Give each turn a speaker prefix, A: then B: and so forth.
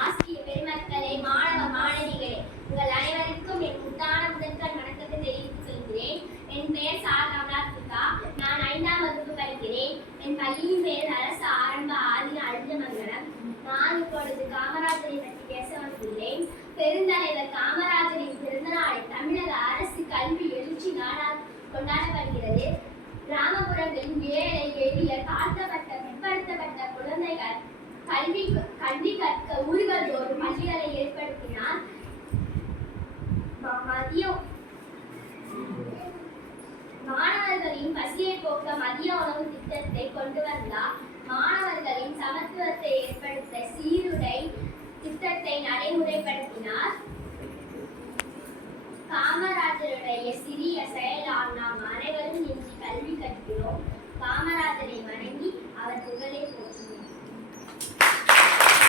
A: ஆசிரிய பெருமக்களே மாணவ மாணவிகளே உங்கள் அனைவருக்கும் என் முத்தான முதற்கண் வணக்கத்தை தெரிவித்துக் கொள்கிறேன். என் பெயர் சா நான் ஐந்தாம் வகுப்பு படிக்கிறேன். என் பள்ளியின் பெயர் அரசு ஆரம்ப ஆதின அழுந்தமங்கலம் நான் இப்பொழுது காமராஜரை பற்றி பேச வந்துள்ளேன். பெருந்தலைவர் காமராஜரின் பிறந்த நாளை தமிழக அரசு கல்வி எழுச்சி நாளாக கொண்டாடப்படுகிறது. கிராமப்புறங்களில் ஏழை எளிய தாழ்த்தப்பட்ட பிற்படுத்தப்பட்ட குழந்தைகள் கல்வி மாணவர்களின் பசியை போக்க மதிய உணவு திட்டத்தை கொண்டு வந்தார் மாணவர்களின் சமத்துவத்தை ஏற்படுத்த சீருடை திட்டத்தை நடைமுறைப்படுத்தினார். காமராஜருடைய சிறிய செயலான